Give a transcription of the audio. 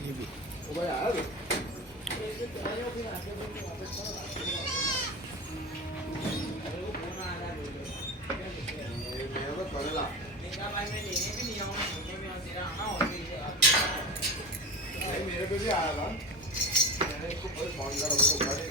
ये भी ओ भाई आया तो ये मेरा तो करेला नहीं मेरे पे भी आया था मैंने इसको फोन करा मेरे को उठा के